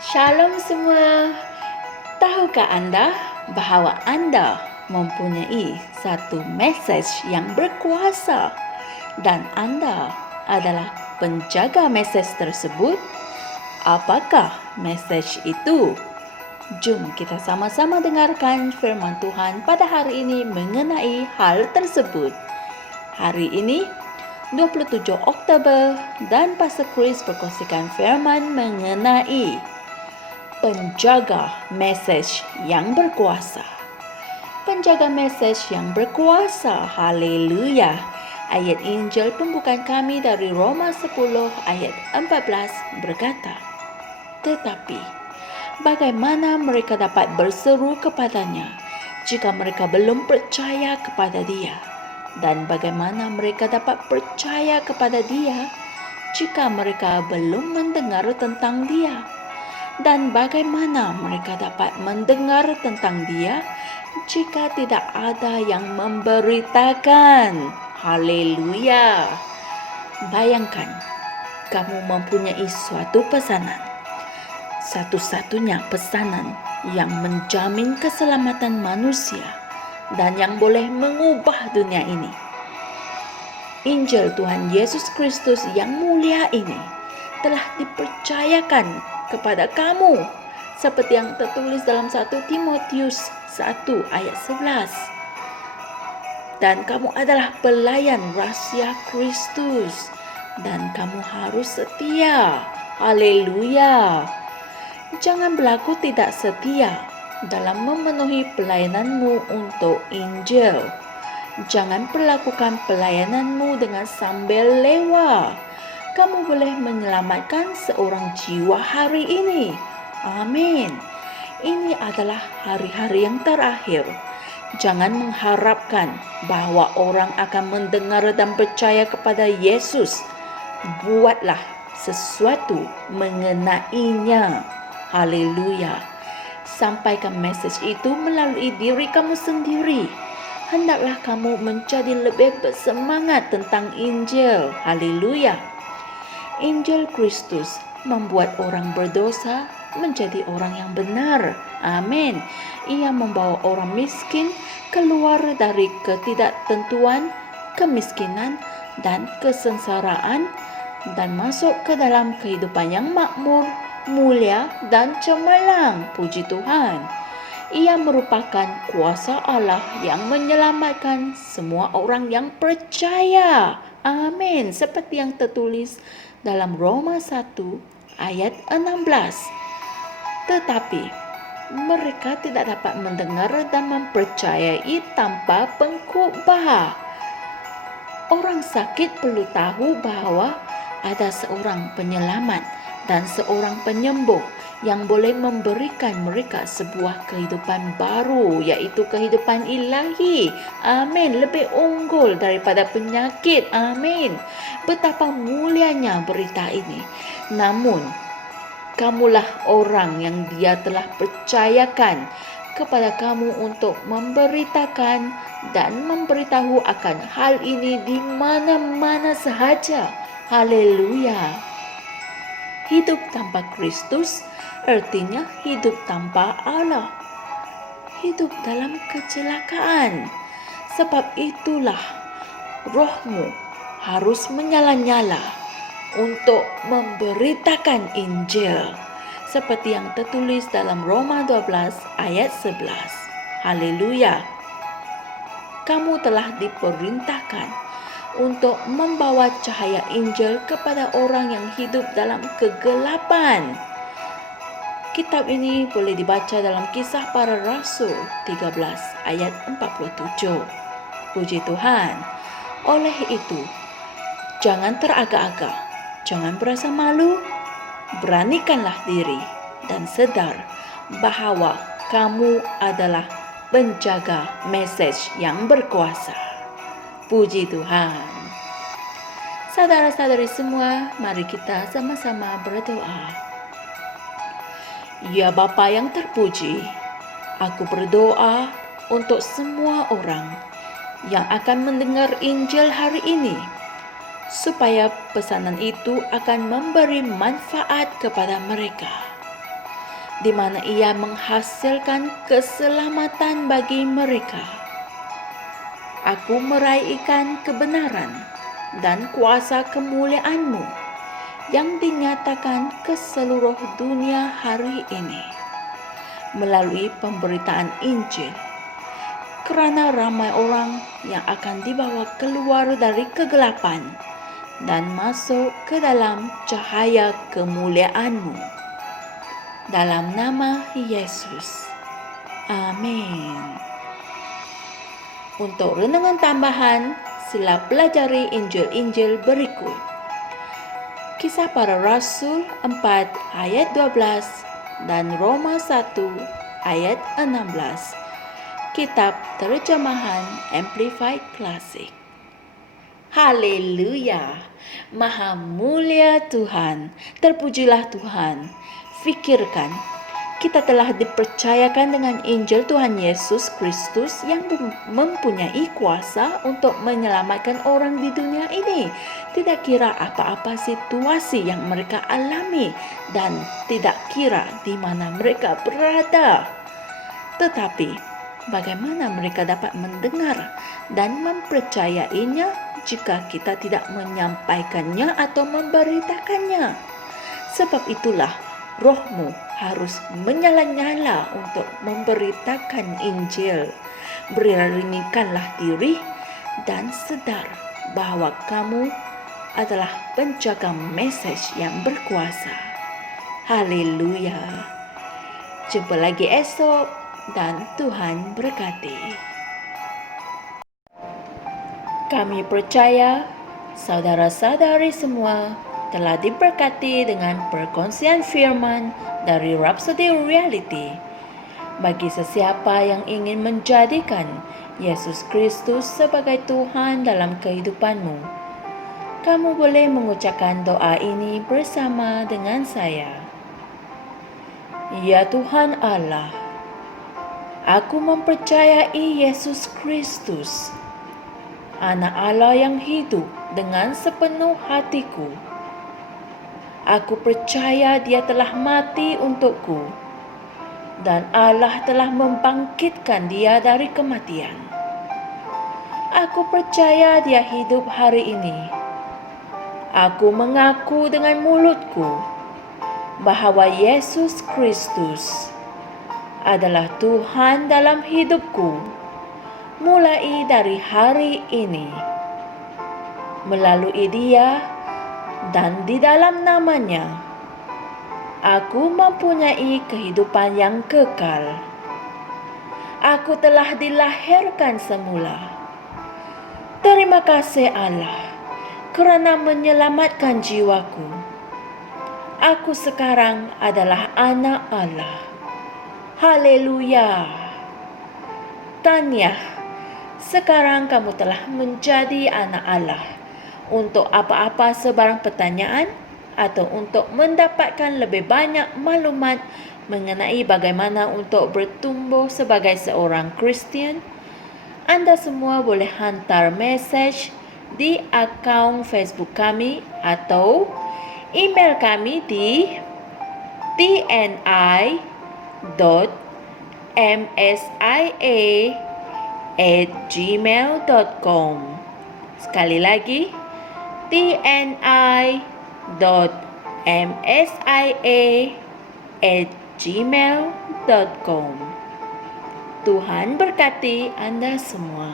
Shalom semua. Tahukah Anda bahawa Anda mempunyai satu mesej yang berkuasa dan Anda adalah penjaga mesej tersebut? Apakah mesej itu? Jom kita sama-sama dengarkan firman Tuhan pada hari ini mengenai hal tersebut. Hari ini 27 Oktober dan Pastor Chris berkongsikan firman mengenai penjaga mesej yang berkuasa. Penjaga mesej yang berkuasa. Haleluya. Ayat Injil pembukaan kami dari Roma 10 ayat 14 berkata, "Tetapi bagaimana mereka dapat berseru kepadanya jika mereka belum percaya kepada Dia? Dan bagaimana mereka dapat percaya kepada Dia jika mereka belum mendengar tentang Dia? Dan bagaimana mereka dapat mendengar tentang Dia jika tidak ada yang memberitakan?" Haleluya. Bayangkan, kamu mempunyai suatu pesanan. Satu-satunya pesanan yang menjamin keselamatan manusia dan yang boleh mengubah dunia ini. Injil Tuhan Yesus Kristus yang mulia ini telah dipercayakan kepada kamu seperti yang tertulis dalam 1 Timotius 1 ayat 11. Dan kamu adalah pelayan rahasia Kristus dan kamu harus setia. Haleluya. Jangan berlaku tidak setia dalam memenuhi pelayananmu untuk Injil. Jangan perlakukan pelayananmu dengan sambil lewa. Kamu boleh menyelamatkan seorang jiwa hari ini. Amin. Ini adalah hari-hari yang terakhir. Jangan mengharapkan bahawa orang akan mendengar dan percaya kepada Yesus. Buatlah sesuatu mengenainya. Haleluya. Sampaikan mesej itu melalui diri kamu sendiri. Hendaklah kamu menjadi lebih bersemangat tentang Injil. Haleluya. Injil Kristus membuat orang berdosa menjadi orang yang benar. Amin. Ia membawa orang miskin keluar dari ketidaktentuan, kemiskinan dan kesengsaraan dan masuk ke dalam kehidupan yang makmur, mulia dan cemerlang. Puji Tuhan. Ia merupakan kuasa Allah yang menyelamatkan semua orang yang percaya. Amin. Seperti yang tertulis dalam Roma 1 ayat 16. Tetapi mereka tidak dapat mendengar dan mempercayai tanpa pengkhotbah. Orang sakit perlu tahu bahawa ada seorang penyelamat dan seorang penyembuh yang boleh memberikan mereka sebuah kehidupan baru, iaitu kehidupan ilahi. Amin. Lebih unggul daripada penyakit. Amin. Betapa mulianya berita ini. Namun, kamulah orang yang Dia telah percayakan kepada kamu untuk memberitakan dan memberitahu akan hal ini di mana-mana sahaja. Haleluya. Hidup tanpa Kristus artinya hidup tanpa Allah. Hidup dalam kecelakaan. Sebab itulah rohmu harus menyala-nyala untuk memberitakan Injil seperti yang tertulis dalam Roma 12 ayat 11. Haleluya. Kamu telah diperintahkan untuk membawa cahaya Injil kepada orang yang hidup dalam kegelapan. Kitab ini boleh dibaca dalam Kisah Para Rasul 13 ayat 47. Puji Tuhan. Oleh itu, jangan teragak-agak, jangan berasa malu, beranikanlah diri dan sedar bahawa kamu adalah penjaga mesej yang berkuasa. Puji Tuhan. Saudara-saudari semua, mari kita sama-sama berdoa. Ya Bapa yang terpuji, aku berdoa untuk semua orang yang akan mendengar Injil hari ini, supaya pesanan itu akan memberi manfaat kepada mereka. di mana Ia menghasilkan keselamatan bagi mereka. Aku meraihkan kebenaran dan kuasa kemuliaan-Mu yang dinyatakan ke seluruh dunia hari ini melalui pemberitaan Injil, kerana ramai orang yang akan dibawa keluar dari kegelapan dan masuk ke dalam cahaya kemuliaan-Mu. Dalam nama Yesus. Amin. Untuk renungan tambahan, sila pelajari Injil-Injil berikut. Kisah Para Rasul 4 ayat 12 dan Roma 1 ayat 16. Kitab Terjemahan Amplified Classic. Haleluya! Maha mulia Tuhan, terpujilah Tuhan. Fikirkan, kita telah dipercayakan dengan Injil Tuhan Yesus Kristus yang mempunyai kuasa untuk menyelamatkan orang di dunia ini. Tidak kira apa-apa situasi yang mereka alami dan tidak kira di mana mereka berada. Tetapi, bagaimana mereka dapat mendengar dan mempercayainya jika kita tidak menyampaikannya atau memberitakannya? Sebab itulah Roh-Mu harus menyala-nyala untuk memberitakan Injil. Beranikanlah diri dan sedar bahawa kamu adalah penjaga mesej yang berkuasa. Haleluya. Jumpa lagi esok dan Tuhan berkati. Kami percaya saudara-saudari semua telah diberkati dengan perkongsian firman dari Rhapsody Reality. Bagi sesiapa yang ingin menjadikan Yesus Kristus sebagai Tuhan dalam kehidupanmu, kamu boleh mengucapkan doa ini bersama dengan saya. Ya Tuhan Allah, aku mempercayai Yesus Kristus, Anak Allah yang hidup dengan sepenuh hatiku. Aku percaya Dia telah mati untukku dan Allah telah membangkitkan Dia dari kematian. Aku percaya Dia hidup hari ini. Aku mengaku dengan mulutku bahawa Yesus Kristus adalah Tuhan dalam hidupku mulai dari hari ini. Melalui Dia dan di dalam nama-Nya, aku mempunyai kehidupan yang kekal. Aku telah dilahirkan semula. Terima kasih Allah kerana menyelamatkan jiwaku. Aku sekarang adalah anak Allah. Haleluya. Tahniah, sekarang kamu telah menjadi anak Allah. Untuk apa-apa sebarang pertanyaan atau untuk mendapatkan lebih banyak maklumat mengenai bagaimana untuk bertumbuh sebagai seorang Kristian, anda semua boleh hantar mesej di akaun Facebook kami atau email kami di tni.msia@gmail.com. Sekali lagi, tni.msia@gmail.com. Tuhan berkati Anda semua.